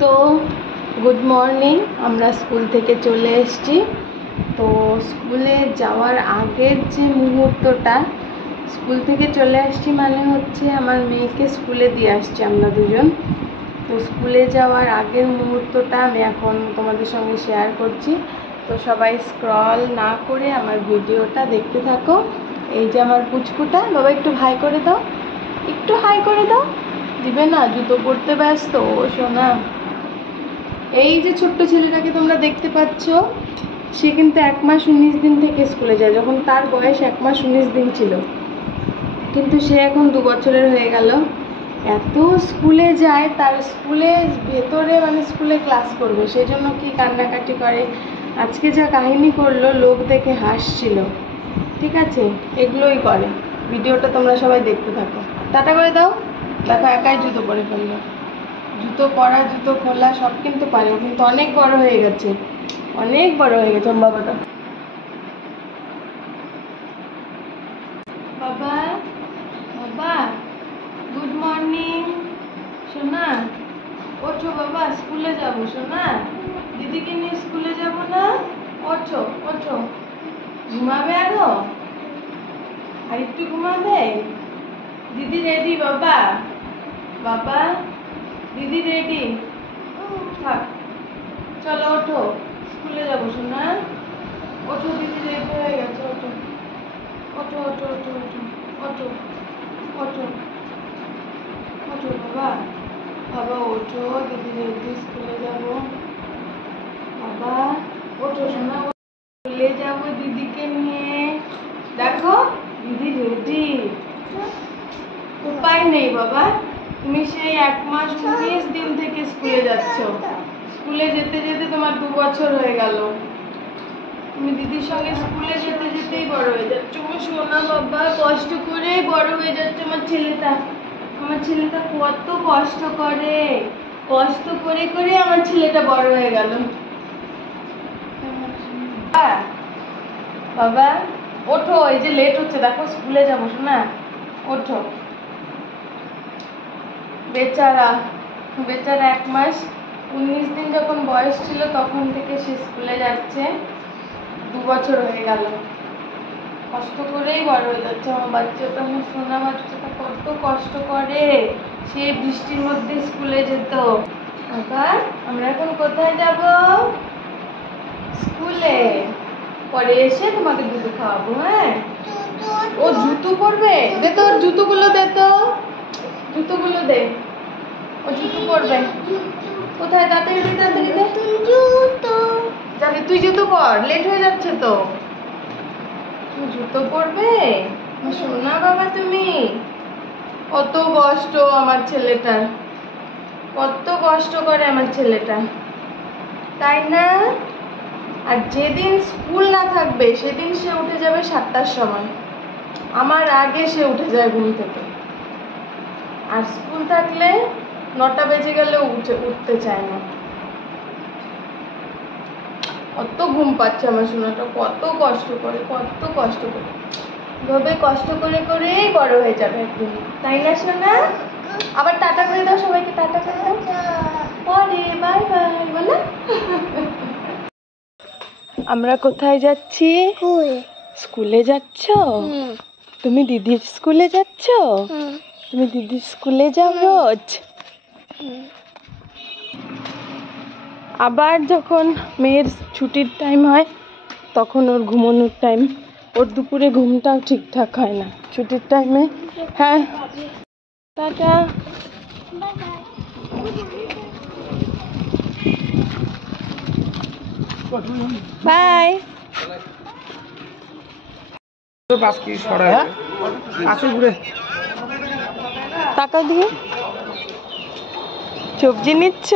তো good morning. আমরা school থেকে চলে এসেছি। তো স্কুলে যাওয়ার আগের যে মুহূর্তটা, স্কুল থেকে চলে আসছি মানে হচ্ছে আমার মেয়েকে স্কুলে দিয়ে আসছি আমরা দুজন। তো স্কুলে যাওয়ার আগের মুহূর্তটা আমি এখন তোমাদের সঙ্গে শেয়ার করছি। তো সবাই স্ক্রল না করে আমার ভিডিওটা দেখতে থাকো। এই যে আমার পুচকুটা, বাবা একটু হাই করে দাও, একটু হাই করে দাও। দিবে না, জুতো পরতে ব্যস্ত ও সোনা। এই যে ছোট্ট ছেলেটাকে তোমরা দেখতে পাচ্ছ, সে কিন্তু 1 মাস 19 দিন থেকে স্কুলে যায়, যখন তার বয়স 1 মাস 19 দিন ছিল, কিন্তু সে এখন 2 বছরের হয়ে গেল। এত স্কুলে যায়, তার স্কুলের ভেতরে মানে স্কুলে ক্লাস করবে সেই জন্য কি কান্নাকাটি করে। আজকে যা কাহিনী করলো, লোক দেখে হাসছিল। ঠিক আছে, এগুলোই করে। ভিডিওটা তোমরা সবাই দেখতে থাকো। টাটা করে দাও। দেখো একাই জুতো পরে ফেললো। জুতো পরা, জুতো খোলা সব কিন্তু পারে, কিন্তু অনেক বড় হয়ে গেছে, অনেক বড় হয়ে গেছে বাবাটা। বাবা, বাবা গুড মর্নিং সোনা। ওঠো বাবা, স্কুলে যাবো সোনা, দিদিকে নিয়ে স্কুলে যাব না। ওঠো ওঠো, ঘুমাবে আরো, আর একটু ঘুমাবে। দিদি রেডি বাবা, বাবা দিদি রেডি। থাক, চলো ওঠো, স্কুলে যাবো সোনা। ওঠো, দিদি রেডি হয়ে গেছে। ওঠো ওঠো ওঠো ওঠো ওঠো ওঠো ওঠো ওঠো বাবা, বাবা ওঠো, দিদি রেডি, স্কুলে যাবো। বাবা ওঠো সোনা, স্কুলে যাবো দিদিকে নিয়ে। দেখো দিদি রেডি। উপায় নেই বাবা, তুমি সেই 1 মাস 19 দিন থেকে স্কুলে যাচ্ছ। স্কুলে যেতে যেতে তোমার 2 বছর হয়ে গেল। তুমি দিদির সঙ্গে স্কুলে যেতে যেতেই বড় হয়ে যাচ্ছ। সোনা বাবা, কষ্ট করে বড় হয়ে যাচ্ছে আমার ছেলেটা। আমার ছেলেটা কত কষ্ট করে, কষ্ট করে করে আমার ছেলেটা বড় হয়ে গেল। বাবা ওঠো, এই যে লেট হচ্ছে, দেখো স্কুলে যাবো সোনা। ওঠো। বেচারা বেচারা 1 মাস 19 দিন যখন বয়স ছিল তখন থেকে সে স্কুলে যাচ্ছে, 2 বছর হয়ে গেল। কষ্ট করেই বড় হয়ে যাচ্ছে আমার বাচ্চাটা, আমার সোনা বাচ্চাটা কত কষ্ট করে। সে বৃষ্টির মধ্যে স্কুলে যেত। বাবা আমরা এখন কোথায় যাব? স্কুলে। পরে এসে তোমাকে দুধ খাওয়াবো। হ্যাঁ, ও জুতো পরবে, দে তো ওর জুতোগুলো, দে তো জুতোগুলো দে, ও জুতো পরবে। কোথায়? তাড়াতাড়ি দে, তাড়াতাড়ি দে জুতো। জানি তুই জুতো পর, লেট হয়ে যাচ্ছে তো। তুই জুতো পরবে সোনা বাবা তুমি। কত কষ্ট আমার ছেলেটার, কত কষ্ট করে আমার ছেলেটা, তাই না? আর যেদিন স্কুল না থাকবে সেদিন সে উঠে যাবে 7টার সময়, আমার আগে সে উঠে যায় ঘুম থেকে। আর স্কুল থাকলে 9টা বেজে গেলেও উঠতে চায় না। কত ঘুম পাচ্ছে আমার সোনাটা, কত কষ্ট করে, কত কষ্ট করে। এভাবে কষ্ট করে করেই বড় হয়ে যাবে একদিন, তাই না সোনা? আবার টাটা করে দাও সবাইকে, টাটা করে দাও। পরে বাই বাই বলো। আমরা কোথায় যাচ্ছি? স্কুলে যাচ্ছ? তুমি দিদির স্কুলে যাচ্ছ? তুমি দিদির স্কুলে যাও রোজ? আবার যখন মেয়ের ছুটির টাইম হয় তখন ওর ঘুমানোর টাইম, ওর দুপুরে ঘুমটাও ঠিকঠাক হয় না ছুটির টাইমে। হ্যাঁ, টাটা। বাই। টাকা দিয়ে সবজি নিচ্ছ?